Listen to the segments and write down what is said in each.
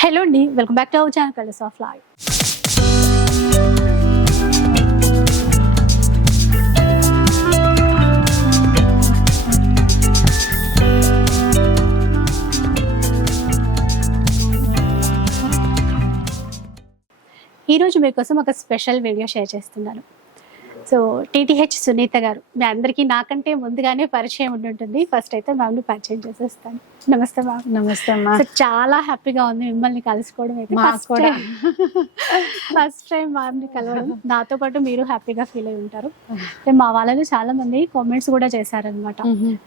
Hello అండి welcome back to our channel colours of life ఈరోజు మీకోసం ఒక స్పెషల్ వీడియో షేర్ చేస్తున్నాను. సో టీటీహెచ్ సునీత గారు మీ అందరికీ నాకంటే ముందుగానే పరిచయం ఉండి ఉంటుంది. ఫస్ట్ అయితే మ్యామ్ని పరిచయం చేసేస్తాను. నమస్తే మ్యామ్ నమస్తే అమ్మా. చాలా హ్యాపీగా ఉంది మిమ్మల్ని కలుసుకోవడం అయితే. ఫస్ట్ కూడా. ఫస్ట్ టైం మ్యామ్ని కలవడం. నాతో పాటు మీరు హ్యాపీగా ఫీల్ అయి ఉంటారు. అంటే మా వాళ్ళలో చాలా మంది కామెంట్స్ కూడా చేశారనమాట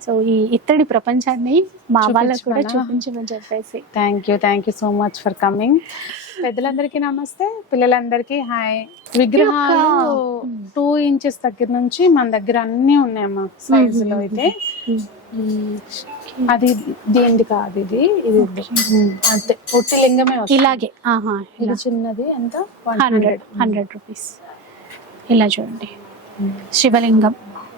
సో ఈ ఇత్తడి ప్రపంచాన్ని మా వాళ్ళకు కూడా చూపించమనా? చెప్పేసి. Thank you thank you so much for coming పెద్దలందరికీ నమస్తే. పిల్లలందరికీ హాయ్ విగ్రహాలు. టూ ఇంచెస్ దగ్గర నుంచి మన దగ్గర అన్ని ఉన్నాయమ్మా సైజ్లో అయితే. అది దేనిది కాదు ఇది. ఇది అంతే. పొట్టి లింగమే ఇలాగే. ఇది చిన్నది ఎంత? Hundred hundred rupees. ఇలా చూడండి. శివలింగం.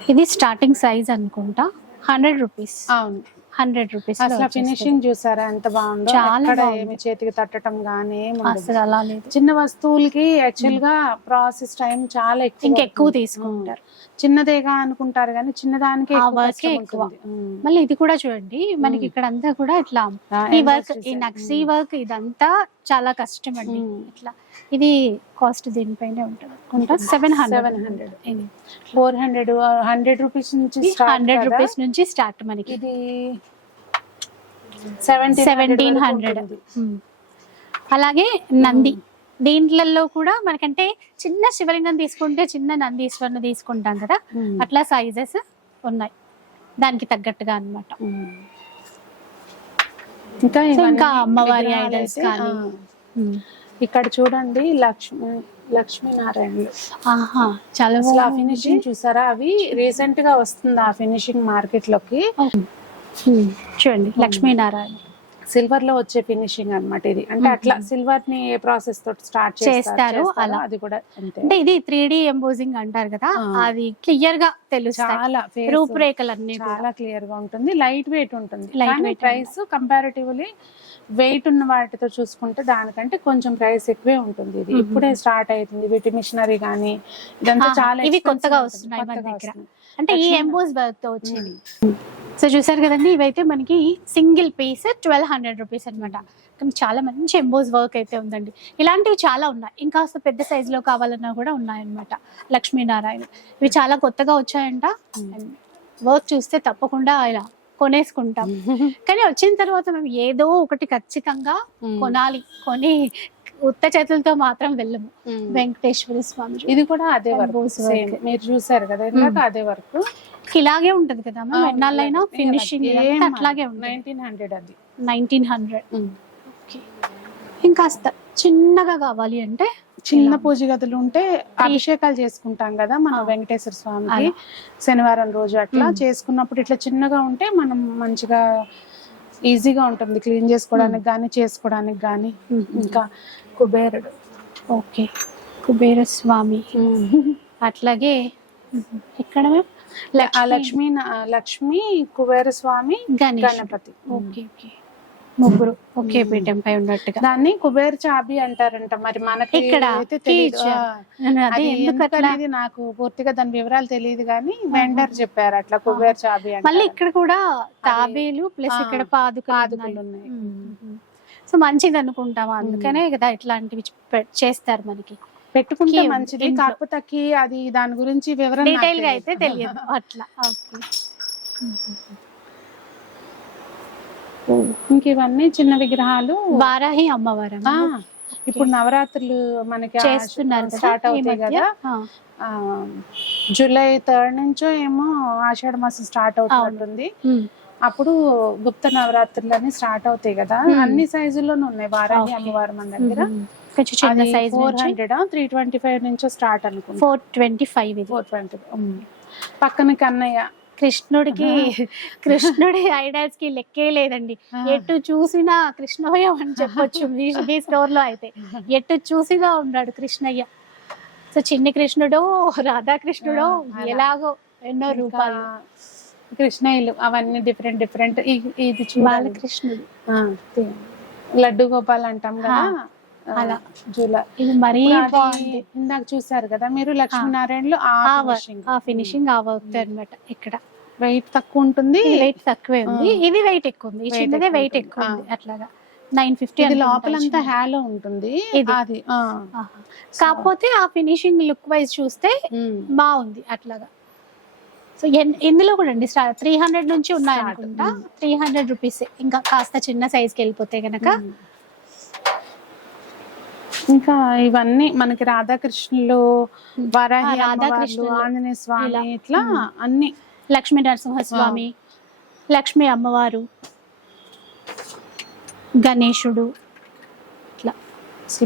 ఇది స్టార్టింగ్ సైజ్ అనుకుంటా. Hundred rupees. అవును. హండ్రెడ్ రూపీస్ అసలు ఫినిషింగ్ చూసారా? ఎంత బాగుందో. చాలా. ఏమి చేతికి తట్టడం గానీ. అసలు అలా లేదు. చిన్న వస్తువులకి యాక్చువల్గా ప్రాసెస్ టైం చాలా ఎక్కువ ఇంకెక్కువ. తీసుకుంటారు. చిన్నదేగా అనుకుంటారు కానీ చిన్నదానికి ఎక్కువ. మళ్ళీ ఇది కూడా చూడండి మనకి ఇక్కడ అంతా కూడా ఇట్లా ఈ వర్క్ ఈ. నక్సీ వర్క్ ఇదంతా చాలా కష్టం అండి. ఇట్లా ఇది కాస్ట్ దీనిపైనే ఉంటుంది. Seven hundred 700. Four hundred hundred rupees నుంచి హండ్రెడ్ రూపీస్ నుంచి స్టార్ట్ మనకి. ఇది సెవెంటీన్ హండ్రెడ్ అలాగే నంది. దీంట్లలో కూడా మనకంటే చిన్న శివలింగం తీసుకుంటే చిన్న నందీశ్వరుని తీసుకుంటాం కదా. అట్లా సైజెస్ ఉన్నాయి. దానికి తగ్గట్టుగా అన్నమాట. ఇంకా ఇంకా అమ్మవారి ఐడల్స్ కానీ ఇక్కడ చూడండి లక్ష్మి లక్ష్మీనారాయణలు. ఆహా చాలా అసలు ఆ బాగుంది. ఫినిషింగ్ చూసారా? అవి రీసెంట్గా వస్తుంది ఆ ఫినిషింగ్ మార్కెట్లోకి. చూడండి లక్ష్మీనారాయణ. సిల్వర్లో వచ్చే ఫినిషింగ్ అన్నమాట ఇది అంటే అట్లా సిల్వర్ని ఏ ప్రాసెస్ తోటి స్టార్ట్ చేస్తారు, అలా. అది కూడా అంటే ఇది త్రీ డి ఎంబోజింగ్ అంటారు కదా. అది క్లియర్గా తెలుస్తాయి చాలా రూపురేఖలన్నీ కూడా. చాలా క్లియర్గా ఉంటుంది లైట్ వెయిట్ ఉంటుంది కానీ weight ప్రైస్ కంపారిటివ్లీ వెయిట్ ఉన్న వాటితో చూసుకుంటే దానికంటే కొంచెం ప్రైస్ ఎక్కువే ఉంటుంది ఇది. ఇప్పుడే స్టార్ట్ అవుతుంది వీటి మిషనరీ కానీ ఇదంతా చాలా ఇవి కొత్తగా. వస్తున్నాయి. అంటే ఈ ఎంబోస్ వర్క్తో వచ్చేది సో చూసారు కదండి ఇవైతే మనకి single piece twelve hundred rupees అనమాట చాలా మంచి ఎంబోస్ వర్క్ అయితే ఉందండి. ఇలాంటివి చాలా ఉన్నాయి. ఇంకా పెద్ద size లో కావాలన్నా కూడా ఉన్నాయన్నమాట. లక్ష్మీనారాయణ. ఇవి చాలా కొత్తగా వచ్చాయంట. వర్క్ చూస్తే తప్పకుండా ఇలా కొనేసుకుంటాం. కానీ వచ్చిన తర్వాత మేము ఏదో ఒకటి ఖచ్చితంగా మ్మ్. కొనాలి. కొని ఉత్త చేతులతో మాత్రం వెళ్ళము. మ్మ్. వెంకటేశ్వర స్వామి. ఇది కూడా అదే వర్క్. మీరు చూసారు కదా ఇందాక. అదే వర్క్. ఇలాగే ఉంటది కదా మ్యామ్ ఎన్నాళ్ళైనా ఫినిషింగ్ అట్లాగే ఉంటుంది. నైన్టీన్ హండ్రెడ్ అది. నైన్టీన్ హండ్రెడ్ ఇంకాస్త చిన్నగా కావాలి అంటే చిన్న. పూజ గదులు ఉంటే అభిషేకాలు చేసుకుంటాం కదా మనం. వెంకటేశ్వర స్వామికి. శనివారం రోజు అట్లా. చేసుకున్నప్పుడు ఇట్లా చిన్నగా ఉంటే మనం మంచిగా ఈజీగా ఉంటుంది క్లీన్ చేసుకోవడానికి కానీ చేసుకోవడానికి కానీ ఇంకా కుబేరుడు. ఓకే. కుబేర స్వామి. అట్లాగే ఇక్కడ లక్ష్మీ. లక్ష్మి కుబేర స్వామి గణేష్. గణపతి. Okay okay. ముగ్గురు. ఒకే పీఠంపై ఉన్నట్టుగా దాన్ని కుబేర్ చాబి అంటారంట. మరి మనకి ఇక్కడ అనేది నాకు పూర్తిగా దాని వివరాలు తెలియదు కానీ వెండర్ చెప్పారు అట్లా కుబేర్ చాబి అంటే మళ్ళీ ఇక్కడ కూడా తాబేలు ప్లస్ ఇక్కడ పాదుకలు ఉన్నాయి. సో మంచిది అనుకుంటాం అందుకనే కదా ఇట్లాంటివి పె- చేస్తారు మనకి. పెట్టుకుంటే మంచిది. కాకపోతే అది దాని గురించి వివరణ డీటెయిల్గా. అయితే తెలియదు. అట్లా. ఓకే. ఇంక ఇవన్నీ చిన్న విగ్రహాలు. వారాహి అమ్మవారం ఇప్పుడు నవరాత్రులు మనకి చేస్తున్నారు స్టార్ట్ అవుతాయి. కదా. జూలై థర్డ్ నుంచో ఏమో ఆషాఢ మాసం స్టార్ట్ ఉమ్, అప్పుడు గుప్త నవరాత్రులు అని స్టార్ట్ అవుతాయి కదా. అన్ని సైజుల్లోనూ ఉన్నాయి. వారాహి. అమ్మవారు మన దగ్గర. కొంచెం చిన్న size four hundred three twenty five నుంచో స్టార్ట్ అనుకుంటా. ఫోర్ ట్వంటీ ఫైవ్ ఇది ఫోర్ ట్వంటీ పక్కన కన్నయ్య. కృష్ణుడికి కృష్ణుడి ఐడాల్స్కి లెక్కే లేదండి. ఎటు చూసినా కృష్ణయ్య అని చెప్పొచ్చు. మీ- స్టోర్లో అయితే. ఎటు చూసినా ఉన్నాడు కృష్ణయ్య. సో చిన్ని కృష్ణుడో రాధాకృష్ణుడో. ఎలాగో ఎన్నో రూపాలు. కృష్ణయ్యలు అవన్నీ డిఫరెంట్ డిఫరెంట్ ఇది చూడాలి. బాలకృష్ణుడు. లడ్డు గోపాల్ అంటాం కదా? అలా. జూల. ఇది మరీ బాగుంది. ఇందాక చూసారు కదా మీరు లక్ష్మీనారాయణలో ఆ ఫినిషింగ్. వర్క్ అన్నమాట ఇక్కడ. వెయిట్ తక్కువ ఉంటుంది. వెయిట్ తక్కువే ఉంది. ఇది వెయిట్ ఎక్కువ ఉంది. చిన్నదే వెయిట్. ఎక్కువ ఉంది. అట్లాగా. నైన్ ఫిఫ్టీ ఇది లోపలంతా హ్యాలో ఉంటుంది. అది. కాకపోతే ఆ ఫినిషింగ్ లుక్ వైజ్ చూస్తే. బాగుంది అట్లాగా. సో ఇందులో కూడా అండి త్రీ హండ్రెడ్ నుంచి ఉన్నాయి. అనుకుంటా. త్రీ హండ్రెడ్ రూపీస్ ఇంకా కాస్త చిన్న సైజ్కి వెళ్ళిపోతే గనక ఉమ్. ఇంకా ఇవన్నీ మనకి రాధాకృష్ణులు వరాహి రాధాకృష్ణులు. ఆంజనేయ స్వామి. ఇట్లా. అన్ని లక్ష్మీ నరసింహస్వామి లక్ష్మీ అమ్మవారు గణేశుడు ఇట్లా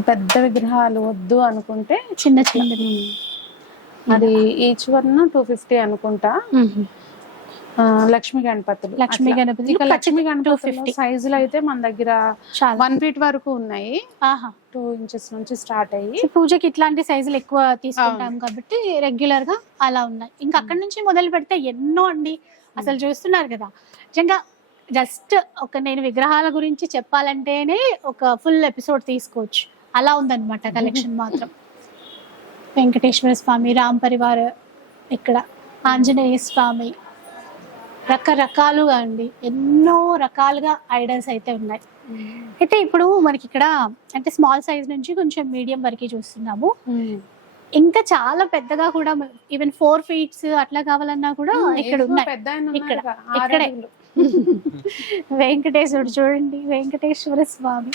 పెద్ద విగ్రహాలు వద్దు అనుకుంటే చిన్న చిన్నది అది ఈచ్ వన్ టూ ఫిఫ్టీ అనుకుంటా లక్ష్మీ గణపతులు. లక్ష్మీ ఇక లక్ష్మీ గణపతులు 250. సైజులు అయితే మన దగ్గర వన్ ఫీట్ వరకు ఉన్నాయి. ఆహా. టూ ఇంచెస్ నుంచి స్టార్ట్ అయ్యి. పూజకి ఇట్లాంటి సైజులు ఎక్కువ తీసుకుంటాం కాబట్టి రెగ్యులర్గా అలా ఉన్నాయి. ఇంకా అక్కడ నుంచి మొదలు పెడితే ఎన్నో అండి. అసలు చూస్తున్నారు కదా. నిజంగా జస్ట్ ఒక నేను విగ్రహాల గురించి చెప్పాలంటేనే ఒక ఫుల్ ఎపిసోడ్ తీసుకోవచ్చు. అలా ఉందన్నమాట కలెక్షన్ మాత్రం. వెంకటేశ్వర స్వామి రామ్ పరివార్ ఇక్కడ ఆంజనేయ స్వామి రకరకాలుగా అండి. ఎన్నో రకాలుగా ఐడల్స్ అయితే ఉన్నాయి. అయితే ఇప్పుడు మనకి ఇక్కడ అంటే స్మాల్ సైజ్ నుంచి కొంచెం మీడియం వరకు చూస్తున్నాము. ఇంకా చాలా పెద్దగా కూడా ఈవెన్ ఫోర్ ఫీట్స్ అట్లా కావాలన్నా కూడా ఇక్కడ ఉన్నాయి. ఇక్కడ, ఇక్కడే. వెంకటేశ్వరుడు చూడండి వెంకటేశ్వర స్వామి.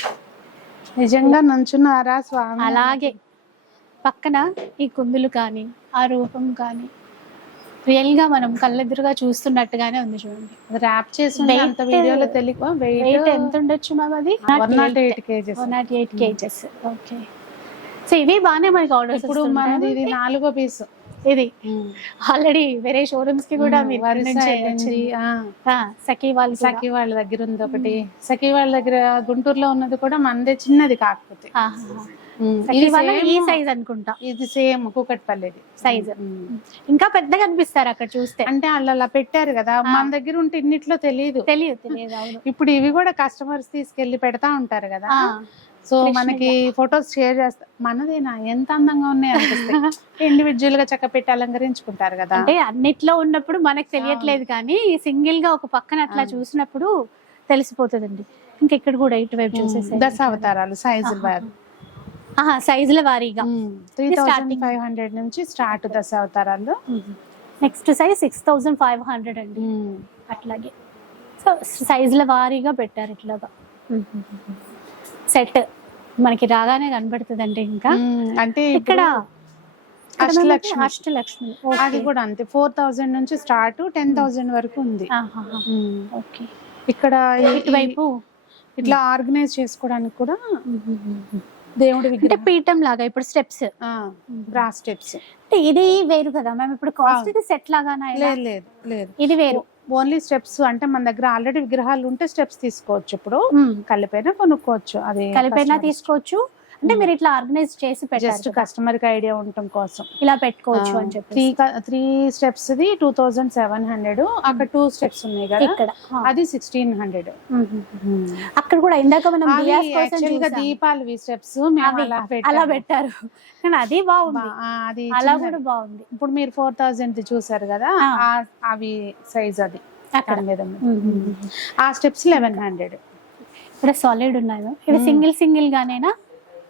నిజంగా నుంచున్నారా స్వామి? అలాగే. పక్కన ఈ కుందులు కానీ ఆ రూపం కానీ రియల్గా మనం కళ్ళెదురుగా చూస్తున్నట్టుగానే ఉంది చూడండి. ర్యాప్ చేసి అంత వీడియోలో తెలియక వెయిట్ ఎంత ఉండొచ్చు మ్యామ్ అది? One not eight KGs one not eight KGs okay so ఇవి బాగానే మనకి ఆర్డర్స్ ఇప్పుడు మనది ఇది నాలుగో పీస్ ఇది. ఆల్రెడీ వేరే షోరూమ్స్కి కూడా మీరు. ఆ, ఆ, సఖీ వాళ్ళు. సఖి వాళ్ళ దగ్గర ఉంది ఒకటి. సఖి వాళ్ళ దగ్గర గుంటూరులో ఉన్నది కూడా మనదే చిన్నది కాకపోతే. ఇది ఈ సైజ్ అనుకుంటా. ఇది సేమ్ కూకట్పల్లిది సైజ్. ఇంకా పెద్దగా అనిపిస్తారు అక్కడ చూస్తే. అంటే వాళ్ళు అలా పెట్టారు కదా మన దగ్గర ఉంటే ఇన్నిట్లో తెలియదు. తెలియదు తెలియదు ఇప్పుడు ఇవి కూడా కస్టమర్స్ తీసుకెళ్ళి పెడతా ఉంటారు కదా. సో మనకి ఫొటోస్ షేర్ చేస్తా మనదేనా? ఎంత అందంగా ఉన్నాయి అనిపిస్తాయి. ఇండివిజువల్గా చక్క పెట్టి అలంకరించుకుంటారు కదా. అంటే అన్నిట్లో ఉన్నప్పుడు మనకు తెలియట్లేదు కానీ సింగిల్గా ఒక పక్కన అట్లా చూసినప్పుడు తెలిసిపోతుందండి. ఇంకా ఇక్కడ కూడా ఇటువైపు చూసేసి దశ అవతారాలు సైజులు వారు. ఆహా సైజుల వారీగా. Three thousand. ఫైవ్ హండ్రెడ్ నుంచి స్టార్ట్ దశ అవతారాలు next size six thousand five hundred అండి. అట్లాగే. సో సైజుల వారీగా పెట్టారు ఇట్లాగా. సెట్ మనకి రాగానే కనబడుతుంది అంటే ఇంకా అంటే ఇక్కడ ఇప్పుడు అష్టలక్ష్మి. అష్టలక్ష్మి. అది కూడా అంతే. ఫోర్ థౌసండ్ నుంచి స్టార్ట్ టెన్ థౌసండ్ వరకు ఉంది. ఓకే ఇక్కడ ఇటువైపు ఇట్లా ఆర్గనైజ్ చేసుకోవడానికి కూడా దేవుడి అంటే పీఠం లాగా ఇప్పుడు స్టెప్స్. బ్రా స్టెప్స్. అంటే ఇది వేరు కదా మేము ఇప్పుడు కాస్ట్. ఇది సెట్ లాగానా? లేదు లేదు లేదు. ఇది వేరు. ఓన్లీ స్టెప్స్ అంటే మన దగ్గర ఆల్రెడీ విగ్రహాలు ఉంటే స్టెప్స్ తీసుకోవచ్చు ఇప్పుడు. కలిపైనా కొనుక్కోవచ్చు అది కలిపైనా తీసుకోవచ్చు. అంటే మీరు ఇట్లా ఆర్గనైజ్ చేసి జస్ట్ పెట్టారు కస్టమర్కి ఐడియా ఉండటం కోసం. ఇలా పెట్టుకోవచ్చు అని చెప్పి three three steps the two thousand seven hundred అక్కడ టూ స్టెప్స్ ఉన్నాయి కదా. ఇక్కడ. అది సిక్స్టీన్ హండ్రెడ్. అక్కడ కూడా ఇందాక మనం. దీపాలు స్టెప్స్ అలా. పెట్టారు. కానీ అది బాగుంది. అది అలా. కూడా బాగుంది. ఇప్పుడు మీరు ఫోర్ థౌజండ్ చూసారు కదా అవి సైజ్ అది. అక్కడ. మీద. ఆ స్టెప్స్ లెవెన్ హండ్రెడ్ ఇక్కడ సాలిడ్ ఉన్నాయి? ఇవి single single గానేనా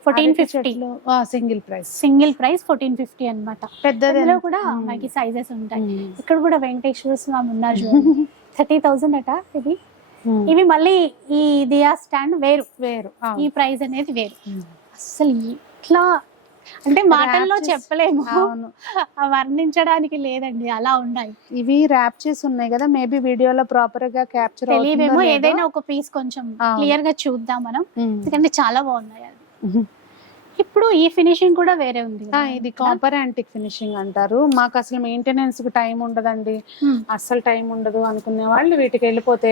fourteen fifty. Single price. Single price fourteen fifty అనమాట అందులో కూడా. మనకి సైజెస్ ఉంటాయి. ఇక్కడ కూడా వెంకటేశ్వర స్వామి ఉన్నారు థర్టీ థౌసండ్ అట ఇది. ఇవి మళ్ళీ ఈ దియా స్టాండ్ వేరు వేరు. ఈ ప్రైస్ అనేది వేరు. అసలు ఇట్లా అంటే మాటల్లో చెప్పలేము. వర్ణించడానికి లేదండి అలా ఉన్నాయి. ఇవి ర్యాప్ చేసి ఉన్నాయి కదా మేబీ వీడియోలో ప్రాపర్గా క్యాప్చర్ ఏదైనా ఒక పీస్ కొంచెం. క్లియర్గా చూద్దాం మనం. ఎందుకంటే చాలా బాగున్నాయి ఇప్పుడు ఈ ఫినిషింగ్ కూడా వేరే ఉంది. ఇది కాపర్ యాంటిక్ ఫినిషింగ్ అంటారు మాకు అసలు మెయింటెనెన్స్కి టైం ఉండదండి. అస్సలు టైం ఉండదు అనుకునే వాళ్ళు వీటికి వెళ్ళిపోతే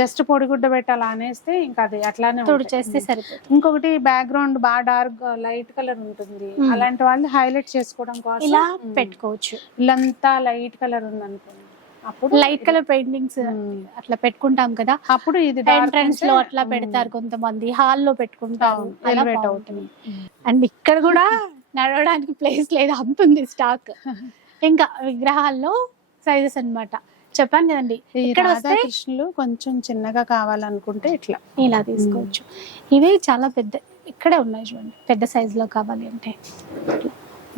జస్ట్ పొడిగుడ్డ పెట్టాలి అనేస్తే ఇంకా అది అట్లానే. చేస్తే సరిపోతుంది ఇంకొకటి బ్యాక్గ్రౌండ్ బాగా డార్క్ లైట్ కలర్ ఉంటుంది. అలాంటి వాళ్ళు హైలైట్ చేసుకోవడం కోసం ఇలా. పెట్టుకోవచ్చు ఇల్లంతా లైట్ కలర్ ఉంది అనుకోండి అప్పుడు లైట్ కలర్ పెయింటింగ్స్. అట్లా పెట్టుకుంటాం కదా. అప్పుడు ఇది ఎంట్రన్స్లో అట్లా పెడతారు కొంతమంది హాల్లో పెట్టుకుంటారు. elevate బాగుంటుంది. అండ్ ఇక్కడ కూడా నడవడానికి ప్లేస్ లేదు అంత ఉంది స్టాక్ ఇంకా విగ్రహాల్లో సైజెస్ అన్నమాట. చెప్పాను కదండి ఇక్కడ రాధాకృష్ణులు కొంచెం చిన్నగా కావాలనుకుంటే ఇట్లా ఇలా తీసుకోవచ్చు. ఇవే చాలా పెద్ద ఇక్కడే ఉన్నాయి చూడండి పెద్ద సైజ్లో కావాలి అంటే.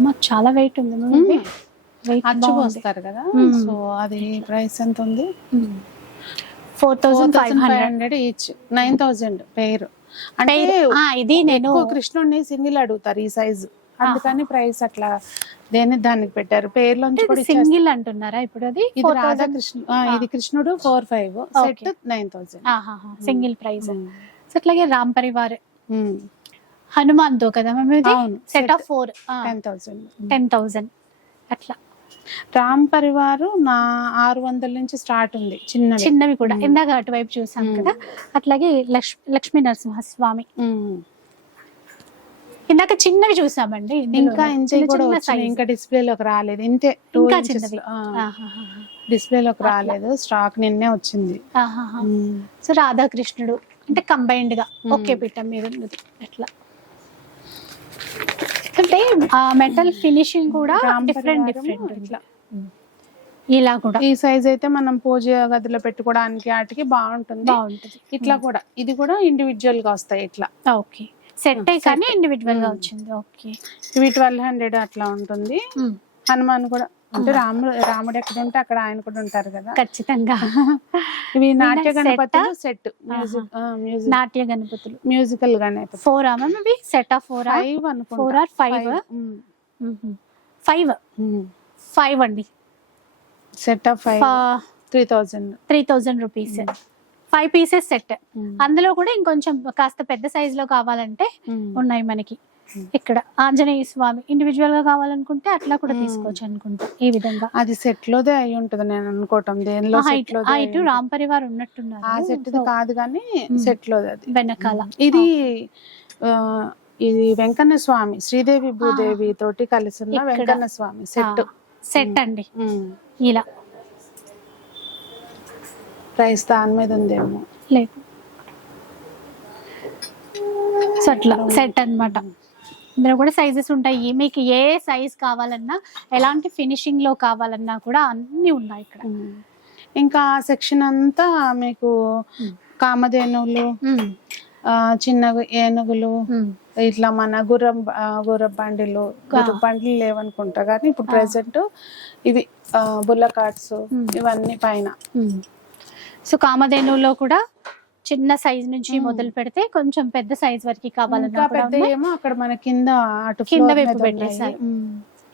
మాకు చాలా వెయిట్ ఉంది. వెయిట్ అచ్చు పోస్తారు కదా. సో అది ప్రైస్ ఎంత ఉంది? Four thousand five hundred. Each. Nine thousand పేరు. అంటే ఇది నేను కృష్ణుడిని సింగిల్ అడుగుతారు ఈ సైజు. అందుకని ప్రైస్ అట్లా దేని దానికి పెట్టారు. ఇచ్చేస్తారు. సింగిల్ అంటున్నారా ఇప్పుడు అది? ఇది రాధాకృష్ణ ఇది కృష్ణుడు four five set. Nine thousand. Single price. అట్లాగే రామ్ పరివార్. హనుమాన్తో కదా మేము set. Of four ten thousand. Ten thousand. అట్లా. రామ్ పరివారు నా ఆరు వందల నుంచి స్టార్ట్ ఉంది చిన్నది చిన్నవి కూడా. ఇందాక అటువైపు చూసాం. కదా అట్లాగే లక్ష్మి లక్ష్మీ నరసింహస్వామి. ఇందాక చిన్నవి చూసామండి. ఇంకా చిన్న చిన్న. ఇంకా డిస్ప్లేలోకి రాలేదు ఇంతే ఇంకా చిన్నవి. డిస్ప్లేలోకి ఆహాహాహా. రాలేదు స్టాక్ నిన్నే వచ్చింది. సో రాధాకృష్ణుడు అంటే కంబైన్డ్గా. ఒకే పీఠం మీద ఉన్నది అట్లా అంటే ఆ మెటల్ ఫినిషింగ్ కూడా డిఫరెంట్ డిఫరెంట్ ఇట్లా. ఇలా కూడా. ఈ సైజ్ అయితే మనం పూజ గదిలో పెట్టుకోవడానికి వాటికి బాగుంటుంది. బాగుంటుంది. ఇట్లా కూడా. ఇది కూడా ఇండివిజువల్గా వస్తాయి ఇట్లా. ఓకే. సెట్ Hmm, కానీ. ఇండివిజువల్గా Hmm. వచ్చింది. ఓకే. ఇవి ట్వెల్వ్ హండ్రెడ్ అట్లా ఉంటుంది. హనుమాన్ కూడా అంటే రాముడు రాముడు ఎక్కడ ఉంటే అక్కడ ఆయన కూడా ఉంటారు కదా. ఖచ్చితంగా. ఇవి నాట్య గణపతులు? సెట్ మ్యూజిక్ నాట్య గణపతులు. మ్యూజికల్ గణపతి ఫోర్ ఆ మ్యామ్ ఇవి set of four five four అనుకుంటా ఆర్ ఫైవ్ ఫైవ్ ఫైవ్ అండి. Set of five three thousand three thousand rupees five pieces set అందులో కూడా ఇంకొంచెం కాస్త పెద్ద సైజ్లో కావాలంటే ఉన్నాయి మనకి. ఇక్కడ ఆంజనేయ స్వామి ఇండివిజువల్గా కావాలనుకుంటే అట్లా కూడా Hmm. తీసుకోవచ్చు అనుకుంటా ఈ విధంగా. అది సెట్ లోదే అయి ఉంటది నేను అనుకోవటం. దేనిలో హైట్ ఇటు. రామ్ పరివార్ ఉన్నట్టున్నారు. ఆ సెట్ కాదు కానీ Hmm. సెట్ లోది అది. వెనకాల. ఇది ఆ, ఇది వెంకన్న స్వామి శ్రీదేవి భూదేవి తోటి కలిసి ఉన్న. వెంకన్న స్వామి సెట్ సెట్ అండి. ఇలా. ప్రైస్ దాని మీద ఉందేమో. లేదు. సెట్ అన్నమాట. ఇందులో కూడా సైజెస్ ఉంటాయి మీకు ఏ సైజ్ కావాలన్నా ఎలాంటి ఫినిషింగ్లో కావాలన్నా కూడా అన్ని ఉన్నాయి ఇక్కడ ఇంకా సెక్షన్ అంతా మీకు. కామధేనువులు చిన్న ఏనుగులు. ఇట్లా మన గుర్రం ఆ, గుర్రం బండిలు గుర్రం బండ్లు లేవనుకుంటా కానీ ఇప్పుడు. ప్రెసెంట్ ఇవి బుల్ల కార్డ్స్. ఇవన్నీ పైన. సో కామధేనులో కూడా చిన్న సైజ్ నుంచి. మొదలు పెడితే కొంచెం పెద్ద సైజ్ వరకు కావాలన్నా. ఏమో అక్కడ మన కింద అటు కింద వైపు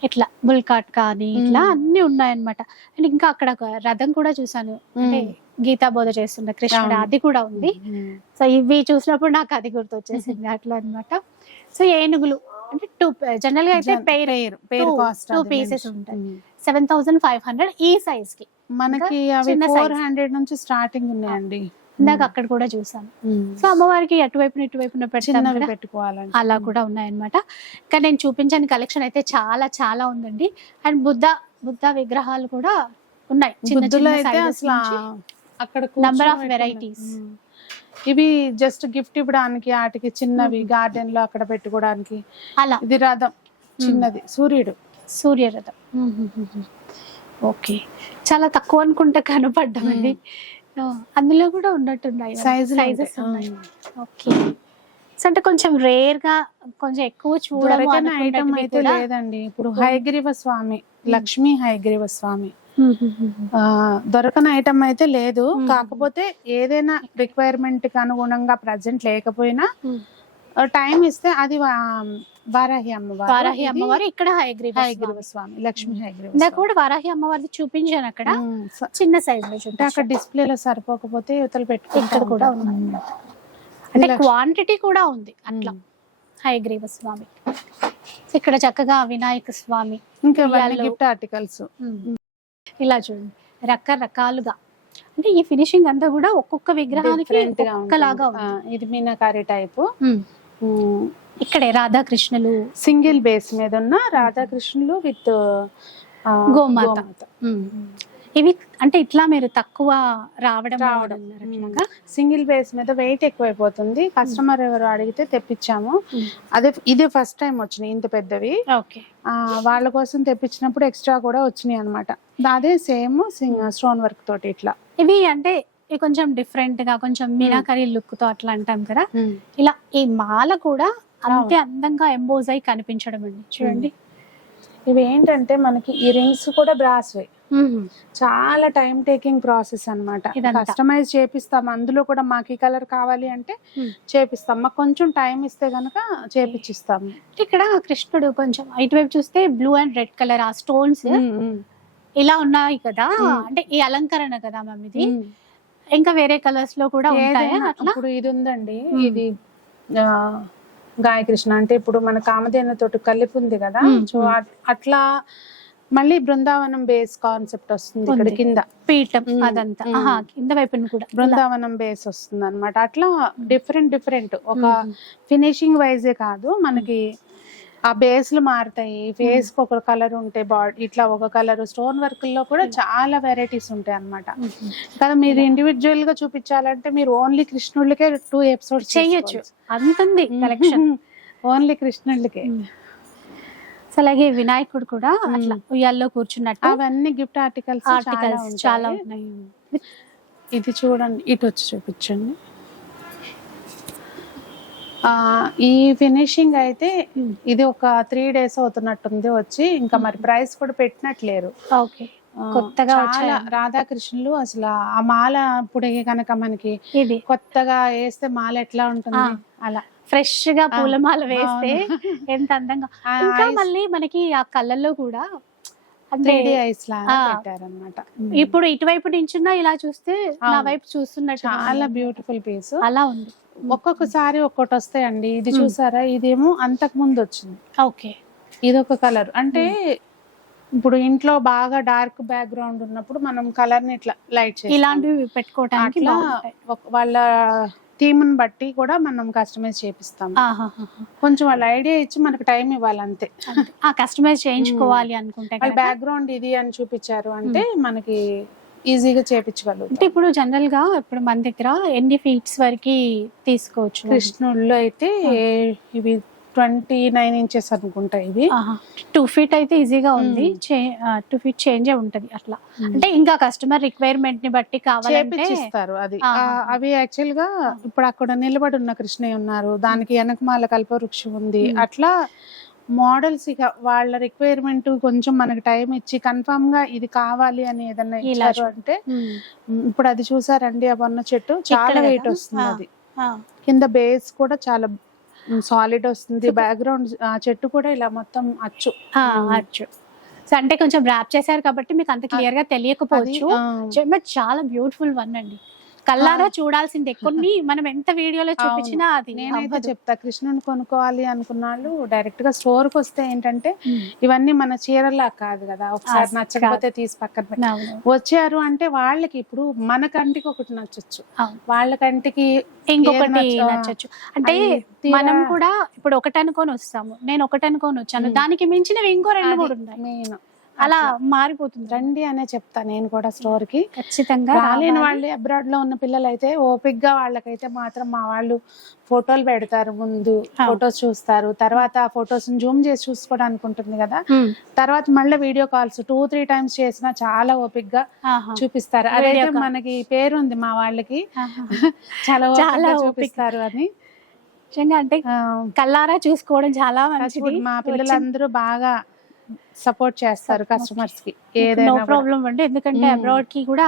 ఇట్లా బుల్కాట్ కానీ ఇట్లా. అన్ని ఉన్నాయన్నమాట అండ్ ఇంకా అక్కడ రథం కూడా చూసాను అంటే. గీతా బోధ చేస్తున్న కృష్ణుడు. అది కూడా ఉంది. సో ఇవి చూసినప్పుడు నాకు అది గుర్తొచ్చేసింది అట్లా అన్నమాట సో ఏనుగులు అంటే టూ జనరల్గా అయితే పేరు పేరు pieces mention. ఉంటాయి. సెవెన్ థౌసండ్ ఫైవ్ హండ్రెడ్ ఈ సైజ్కి మనకి ఫోర్. హండ్రెడ్ నుంచి స్టార్టింగ్ ఉన్నాయండి ఇందాక అక్కడ కూడా చూసాను. Hmm. సో అమ్మవారికి అటువైపున ఇటువైపున పెట్టుకోవాలండి అలా కూడా ఉన్నాయన్నమాట. ఇంకా నేను చూపించని కలెక్షన్ అయితే చాలా చాలా ఉందండి. అండ్ బుద్ధ బుద్ధ విగ్రహాలు కూడా ఉన్నాయి. చిన్న. అక్కడ కూర్చోబెట్టుకున్న- varieties. Hmm. ఇవి జస్ట్ గిఫ్ట్ ఇవ్వడానికి వాటికి చిన్నవి. గార్డెన్లో అక్కడ పెట్టుకోవడానికి. అలా. ఇది రథం చిన్నది సూర్యుడు. సూర్యరథం ఓకే. చాలా తక్కువ అనుకుంటే కనపడ్డామండి అందులో కూడా ఉన్నట్టున్నాయి సైజు సైజెస్ ఉన్నాయి. ఓకే సో అంటే కొంచెం రేర్గా కొంచెం ఎక్కువ దొరకని ఐటమ్ అయితే లేదండి. ఇప్పుడు హైగ్రీవ స్వామి లక్ష్మీ హైగ్రీవ స్వామి దొరకని ఐటమ్ అయితే లేదు. Hmm. కాకపోతే ఏదైనా రిక్వైర్మెంట్కి అనుగుణంగా ప్రజెంట్ లేకపోయినా Hmm. టైం ఇస్తే అది వారాహి అమ్మవారు. వారాహి అమ్మవారు ఇక్కడ హైగ్రీవ హయగ్రీవ స్వామి. లక్ష్మీ హయగ్రీవ స్వామి. కూడా వారాహి అమ్మవారిది చూపించాను అక్కడ. చిన్న సైజ్లో చూపించాను అక్కడ డిస్ప్లే లో సరిపోకపోతే యువతలు పెట్టుకుంటా ఇక్కడ కూడా. ఉన్నాయి. అంటే క్వాంటిటీ కూడా ఉంది అట్లా. హయగ్రీవ స్వామి. ఇక్కడ చక్కగా వినాయక స్వామి ఇంకా. గిఫ్ట్ ఆర్టికల్స్ ఇలా చూడండి. రకరకాలుగా. అంటే ఈ ఫినిషింగ్ అంతా కూడా ఒక్కొక్క విగ్రహానికి ఒక్కలాగా ఇది మీనాకారి టైప్. ఇక్కడే రాధాకృష్ణులు. సింగిల్ బేస్ మీద ఉన్న రాధాకృష్ణులు విత్ గోమాత. ఇవి అంటే ఇట్లా మీరు తక్కువ రావడం రావడం. సింగిల్ బేస్ మీద వెయిట్ ఎక్కువైపోతుంది. కస్టమర్ ఎవరు అడిగితే తెప్పించాము. అదే ఇదే ఫస్ట్ టైం వచ్చినాయి ఇంత పెద్దవి. ఓకే. వాళ్ళ కోసం తెప్పించినప్పుడు ఎక్స్ట్రా కూడా వచ్చినాయి అనమాట అదే సేమ్ స్టోన్ వర్క్ తోటి ఇట్లా. ఇవి అంటే కొంచెం డిఫరెంట్గా కొంచెం మీనాకరీ లుక్తో అట్లా అంటాం కదా. ఇలా ఈ మాల కూడా అంతే అందంగా ఎంబోజ్ అయి కనిపించడం అండి. చూడండి. ఇవి ఏంటంటే మనకి ఈ రింగ్స్ కూడా బ్రాస్ చాలా టైం టేకింగ్ ప్రాసెస్ అన్నమాట. ఇదంతా. కస్టమైజ్ చేపిస్తాం. అందులో కూడా మాకు ఈ కలర్ కావాలి అంటే. చేపిస్తాం. మాకు కొంచెం టైం ఇస్తే గనక చేపిచ్చిస్తాము ఇక్కడ కృష్ణుడు కొంచెం ఇటువైపు చూస్తే బ్లూ అండ్ రెడ్ కలర్ ఆ స్టోన్స్ ఇలా ఉన్నాయి కదా. అంటే ఈ అలంకరణ కదా మ్యామ్ ఇది. ఇంకా వేరే కలర్స్లో కూడా ఉంటాయా ఇది ఉందండి. ఇది గాయకృష్ణ అంటే ఇప్పుడు మన కామధేను తోటి కలిపి ఉంది కదా. సో అట్- అట్లా మళ్ళీ బృందావనం బేస్ కాన్సెప్ట్ వస్తుంది ఇక్కడ. కింద పీఠం. అదంతా కింద వైపున కూడా. బృందావనం బేస్ వస్తుంది అనమాట అట్లా డిఫరెంట్ డిఫరెంట్ ఒక. ఫినిషింగ్ వైజే కాదు మనకి ఆ బేస్లు మారుతాయి. ఫేస్కి ఒక కలర్ ఉంటే బాడీ ఇట్లా ఒక కలర్. స్టోన్ వర్క్లో కూడా చాలా వెరైటీస్ ఉంటాయి అన్నమాట. Hmm. కదా మీరు ఇండివిజువల్గా చూపించాలంటే మీరు ఓన్లీ కృష్ణుడికే టూ ఎపిసోడ్స్ చెయ్యొచ్చు. అంతుంది కలెక్షన్. ఓన్లీ కృష్ణుడికే. అలాగే వినాయకుడు కూడా. అట్లా ఉయ్యాల్లో కూర్చున్నట్టు అవన్నీ గిఫ్ట్ ఆర్టికల్స్ చాలా ఆర్టికల్స్. చాలా ఉన్నాయి. ఇది చూడండి ఇటు వచ్చి చూపించండి. ఈ ఫినిషింగ్ అయితే ఇది ఒక త్రీ డేస్ అవుతున్నట్టుంది వచ్చి. ఇంకా మరి ప్రైస్ కూడా పెట్టినట్లేరు. ఓకే. కొత్తగా చాలా. రాధాకృష్ణులు అసలు ఆ మాల అప్పుడే కనుక మనకి ఇది. కొత్తగా వేస్తే మాల ఎట్లా ఉంటుంది. అలా. ఫ్రెష్గా పూలమాల వేస్తే. ఎంత అందంగా. ఇంకా మళ్ళీ మనకి ఆ కళ్ళల్లో కూడా ఇప్పుడు ఇటువైపు నించున్నా ఇలా చూస్తే నా. వైపు చూస్తున్నట్టు చాలా బ్యూటిఫుల్ పీస్. అలా ఉంది. ఒక్కొక్కసారి ఒక్కొక్కటి వస్తాయండి ఇది చూసారా? ఇదేమో అంతకు ముందు వచ్చింది ఓకే. ఇది ఒక కలర్. అంటే ఇప్పుడు ఇంట్లో బాగా డార్క్ బ్యాక్గ్రౌండ్ ఉన్నప్పుడు మనం కలర్ని ఇట్లా లైట్ ఇలాంటివి. ఒక- వాళ్ళ థీమ్ని బట్టి కూడా మనం కస్టమైజ్ చేపిస్తాం. కొంచెం వాళ్ళ ఐడియా ఇచ్చి మనకు టైం ఇవ్వాలి అంతే. కస్టమైజ్ చేయించుకోవాలి అనుకుంటే. బ్యాక్గ్రౌండ్ ఇది అని చూపించారు అంటే మనకి ఈజీగా చేపించగలుగుతాం. అంటే ఇప్పుడు జనరల్గా ఇప్పుడు మన దగ్గర ఎన్ని ఫీట్స్ వరకు తీసుకోవచ్చు? కృష్ణుళ్ళు అయితే ఇవి ట్వంటీ నైన్ ఇంచెస్ అనుకుంటా ఇవి టూ ఫీట్ అయితే ఈజీగా ఉంది. టూ ఫీట్ చేంజ్ ఉంటది అట్లా. అంటే ఇంకా కస్టమర్ రిక్వైర్మెంట్ని బట్టి కావాలంటే చేపిచ్చిస్తారు అది. అవి యాక్చువల్గా ఇప్పుడు అక్కడ నిలబడి ఉన్న కృష్ణయ్య ఉన్నారు. దానికి వెనకమాల కల్పవృక్షం ఉంది. అట్లా మోడల్స్ ఇక వాళ్ళ రిక్వైర్మెంట్ కొంచెం మనకి టైం ఇచ్చి కన్ఫర్మ్గా ఇది కావాలి అని ఏదన్నా ఇలా ఇచ్చారు అంటే ఇప్పుడు అది చూసారండి ఆ వన్న చెట్టు చాలా వెయిట్? వస్తుంది. అది. కింద బేస్ కూడా చాలా సాలిడ్ వస్తుంది బ్యాక్గ్రౌండ్ ఆ చెట్టు కూడా ఇలా మొత్తం అచ్చు. అచ్చు సో అంటే కొంచెం ర్యాప్ చేశారు కాబట్టి మీకు అంత క్లియర్గా తెలియకపోవచ్చు చాలా బ్యూటిఫుల్ వన్ అండి కల్లారా చూడాల్సిందే కొన్ని మనం ఎంత వీడియోలో చూపించినా అది నేనైతే. చెప్తా కృష్ణుని కొనుక్కోవాలి అనుకున్న వాళ్ళు డైరెక్ట్గా స్టోర్కి వస్తే ఏంటంటే. ఇవన్నీ మన చీరలా కాదు కదా ఒకసారి నచ్చకపోతే తీసి పక్కన. వచ్చారు అంటే వాళ్ళకి ఇప్పుడు మన కంటికి ఒకటి నచ్చొచ్చు. వాళ్ళ కంటికి ఇంకొకటి. నచ్చచ్చు అంటే మనం కూడా ఇప్పుడు ఒకటి అనుకొని వస్తాము నేను ఒకటి అనుకొని వచ్చాను. దానికి మించినవి ఇంకో రెండు మూడు ఉన్నాయి అలా మారిపోతుంది రండి అనే చెప్తా నేను కూడా స్టోర్కి ఖచ్చితంగా రాలేని. వాళ్ళు అబ్రాడ్లో ఉన్న పిల్లలు అయితే ఓపిక్గా వాళ్ళకైతే మాత్రం మా వాళ్ళు ఫోటోలు పెడతారు ముందు. ఫొటోస్ చూస్తారు తర్వాత ఆ ఫొటోస్ జూమ్ చేసి చూసుకోవడానికి ఉంటుంది కదా. తర్వాత మళ్ళీ video calls two three times చేసినా చాలా ఓపిక్గా. చూపిస్తారు అదైతే. మనకి పేరు ఉంది మా వాళ్ళకి. చాలా చాలా. చూపిస్తారు అని నిజంగా అంటే కల్లారా చూసుకోవడం చాలా మంచిది మా పిల్లలందరూ బాగా సపోర్ట్ చేస్తారు కస్టమర్స్కి ఏదైనా. ప్రాబ్లం అండి. ఎందుకంటే. అబ్రాడ్కి కూడా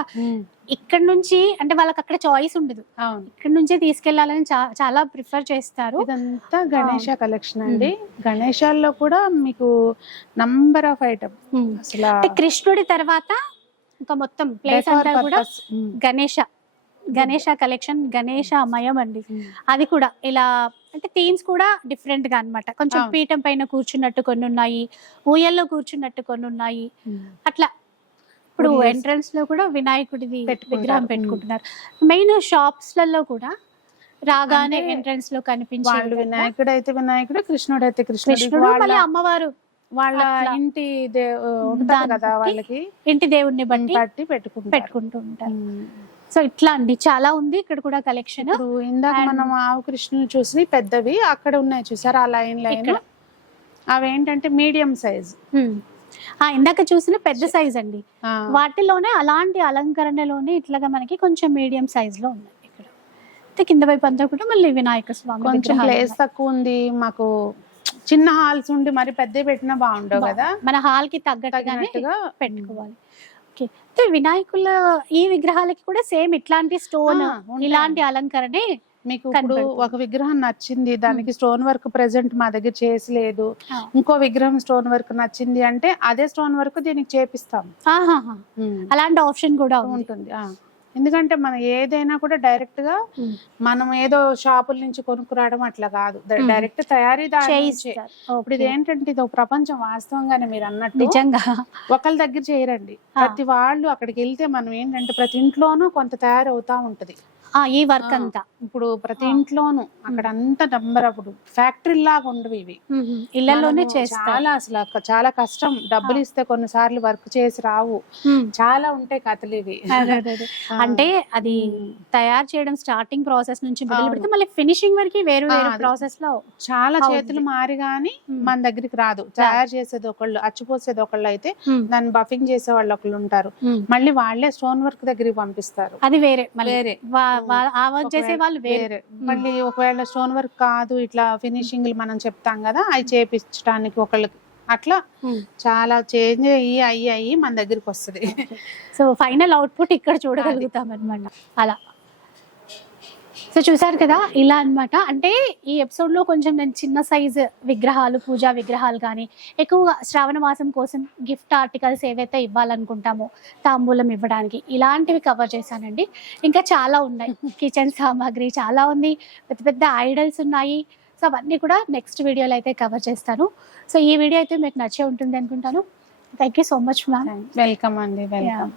ఇక్కడ నుంచి అంటే వాళ్ళకి అక్కడ చాయిస్ ఉండదు. ఇక్కడ నుంచే తీసుకెళ్ళాలని చాలా ప్రిఫర్ చేస్తారు. ఇదంతా గణేష కలెక్షన్ అండి. గణేశాల్లో కూడా మీకు నంబర్ ఆఫ్ ఐటమ్. అసలు కృష్ణుడి తర్వాత ఇంకా మొత్తం ప్లేస్ అంతా కూడా గణేష. గణేష కలెక్షన్ గణేష మయం అండి. అది కూడా ఇలా అంటే థీమ్స్ కూడా డిఫరెంట్గా అన్నమాట. కొంచెం. పీఠం పైన కూర్చున్నట్టు కొన్ని ఉన్నాయి ఊయల్లో కూర్చున్నట్టు కొన్ని ఉన్నాయి అట్లా. ఇప్పుడు ఎంట్రన్స్లో కూడా వినాయకుడిది. విగ్రహం పెట్టుకుంటున్నారు. మెయిన్ షాప్స్లలో కూడా రాగానే ఎంట్రన్స్లో కనిపించే వాళ్ళు విధంగా వినాయకుడు అయితే వినాయకుడు కృష్ణుడు. అయితే కృష్ణుడు వాళ్ళ మళ్ళీ అమ్మవారు. వాళ్ళ. ఇంటి కదా వాళ్ళకి. ఇంటి దేవుణ్ణి బట్టి పెట్టుకుంటారు. పెట్టుకుంటూ ఉంటారు. సో ఇట్లా అండి. చాలా ఉంది ఇక్కడ కూడా కలెక్షన్ ఇందాక మనం ఆవు కృష్ణులు చూసి పెద్దవి అక్కడ ఉన్నాయి చూసారు ఆ లైన్ లైన్? ఇక్కడ. అవి ఏంటంటే మీడియం సైజ్ ఆ ఇందాక చూసిన పెద్ద సైజ్ అండి. వాటిలోనే అలాంటి అలంకరణలోనే ఇట్లాగా మనకి కొంచెం మీడియం సైజ్లో ఉన్నాయి ఇక్కడ. కింద వైపు అంతా కూడా మళ్ళీ వినాయక స్వామి కొంచెం ప్లేస్. తక్కువ ఉంది. మాకు చిన్న హాల్స్ ఉండి మరి పెద్ద పెట్టినా బాగుండవు కదా? మన హాల్కి తగినట్టుగా పెట్టుకోవాలి. ఓకే వినాయకుల ఈ విగ్రహాలకి కూడా సేమ్ ఇట్లాంటి స్టోన్. ఇలాంటి అలంకరణే మీకు ఇప్పుడు. ఒక విగ్రహం నచ్చింది దానికి స్టోన్ వర్క్ ప్రెసెంట్ మా దగ్గర చేసలేదు. ఇంకో విగ్రహం స్టోన్ వర్క్ నచ్చింది అంటే అదే స్టోన్ వర్క్ దీనికి చేపిస్తాం ఆహాహా. అలాంటి ఆప్షన్ కూడా ఉంటుంది. ఎందుకంటే మనం ఏదైనా కూడా డైరెక్ట్గా. మనం ఏదో షాపుల నుంచి కొనుక్కురావడం అట్లా కాదు. డైరెక్ట్ తయారీదారు ఇప్పుడు ఇది. ఏంటంటే ఇది ఒక ప్రపంచం వాస్తవంగానే మీరు అన్నట్టు నిజంగా ఒకళ్ళ దగ్గర చేయరండి. ప్రతి వాళ్ళు అక్కడికి వెళ్తే మనం ఏంటంటే ప్రతి ఇంట్లోనూ కొంత తయారవుతా ఉంటది ఆ, ఈ వర్క్. అంతా ఇప్పుడు ప్రతి. ఇంట్లోనూ అక్కడ అంతా నంబర్ అప్పుడు ఫ్యాక్టరీ లాగా ఉండవు ఇవి. ఇళ్ళలోనే చేస్తారు చాలా అసలు చాలా కష్టం డబ్బులు ఇస్తే కొన్నిసార్లు వర్క్ చేసి రావు. చాలా ఉంటాయి కథలు ఇవి. అంటే అది. తయారు చేయడం స్టార్టింగ్ ప్రాసెస్ నుంచి మొదలు. పెడితే మళ్ళీ ఫినిషింగ్ వరకు వేరు వేరు. ప్రాసెస్లో చాలా. చేతులు మారి గాని. మన దగ్గరికి రాదు తయారు చేసేది ఒకళ్ళు అచ్చుపోసేది ఒకళ్ళు అయితే. దాన్ని బఫింగ్ చేసే వాళ్ళు ఒకళ్ళు ఉంటారు. మళ్ళీ వాళ్ళే స్టోన్ వర్క్ దగ్గరికి పంపిస్తారు అది వేరే మళ్ళీ వేరే చేసే వాళ్ళు వేరే. మళ్ళీ ఒకవేళ స్టోన్ వర్క్ కాదు ఇట్లా ఫినిషింగ్ మనం చెప్తాం కదా అవి చేపించడానికి ఒకళ్ళకి. అట్లా. చాలా చేంజ్ అయ్యి అయ్యి అయ్యి మన దగ్గరికి వస్తుంది. సో ఫైనల్ అవుట్పుట్ ఇక్కడ చూడగలుగుతాం అనమాట అలా. సో చూసారు కదా ఇలా అన్నమాట. అంటే ఈ ఎపిసోడ్లో కొంచెం నేను చిన్న సైజ్ విగ్రహాలు పూజా విగ్రహాలు కానీ ఎక్కువగా శ్రావణ మాసం కోసం గిఫ్ట్ ఆర్టికల్స్ ఏవైతే ఇవ్వాలనుకుంటామో తాంబూలం ఇవ్వడానికి ఇలాంటివి కవర్ చేశానండి. ఇంకా చాలా ఉన్నాయి. కిచెన్ సామాగ్రి చాలా ఉంది. పెద్ద పెద్ద ఐడల్స్ ఉన్నాయి. సో అవన్నీ కూడా నెక్స్ట్ వీడియోలో అయితే కవర్ చేస్తాను. సో ఈ వీడియో అయితే మీకు నచ్చే ఉంటుంది అనుకుంటాను. Thank you so much ma'am. Welcome అండి వెల్కమ్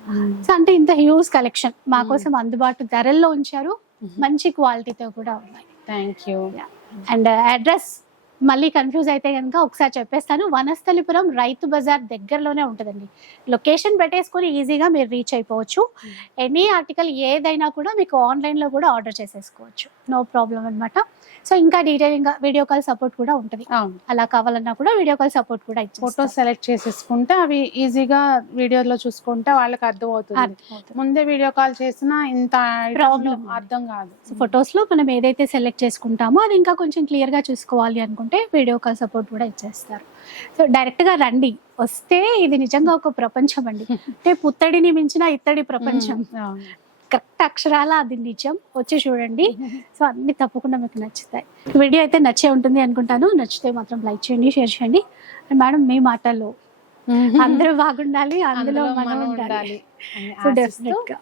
సో అంటే ఇంత హ్యూజ్ కలెక్షన్ మా కోసం అందుబాటు ధరల్లో ఉంచారు. మంచి క్వాలిటీతో కూడా ఉన్నాయి. థ్యాంక్ యూ అండ్ అడ్రస్ మళ్ళీ కన్ఫ్యూజ్ అయితే కనుక ఒకసారి చెప్పేస్తాను. వనస్థలిపురం రైతు బజార్ దగ్గరలోనే ఉంటుందండి. లొకేషన్ పెట్టేసుకొని ఈజీగా మీరు రీచ్ అయిపోవచ్చు. ఎనీ ఆర్టికల్ ఏదైనా కూడా మీకు ఆన్లైన్లో కూడా ఆర్డర్ చేసేసుకోవచ్చు. నో ప్రాబ్లం అన్నమాట. సో ఇంకా డీటెయిలింగ్ వీడియో కాల్ సపోర్ట్ కూడా ఉంటుంది. అలా కావాలన్నా కూడా వీడియో కాల్ సపోర్ట్ కూడా ఫోటో. సెలెక్ట్ చేసేసుకుంటే అవి ఈజీగా వీడియోలో చూసుకుంటే వాళ్ళకి అర్థం అవుతుంది. ముందే వీడియో కాల్ చేసినా ఇంత Problem. అర్థం కాదు. ఫొటోస్లో మనం ఏదైతే సెలెక్ట్ చేసుకుంటామో అది ఇంకా కొంచెం క్లియర్గా చూసుకోవాలి అనుకుంటే వీడియో కాల్ సపోర్ట్ కూడా ఇచ్చేస్తారు. సో డైరెక్ట్గా రండి. వస్తే ఇది నిజంగా ఒక ప్రపంచం అండి. అంటే పుత్తడిని మించిన ఇత్తడి ప్రపంచం. కరెక్ట్ అక్షరాల అది నిజం. వచ్చి చూడండి. సో అన్ని తప్పకుండా మీకు నచ్చుతాయి. వీడియో అయితే నచ్చే ఉంటుంది అనుకుంటాను. నచ్చితే మాత్రం లైక్ చేయండి షేర్ చేయండి. అండ్ మేడం మీ మాటల్లో అందరూ బాగుండాలి అందులో మనం ఉండాలి. సో డెఫినెట్గా.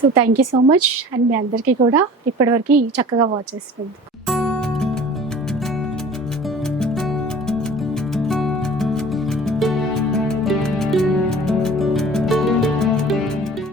So thank you so much. And మీ అందరికీ కూడా ఇప్పటివరకు చక్కగా వాచ్ చేస్తుంది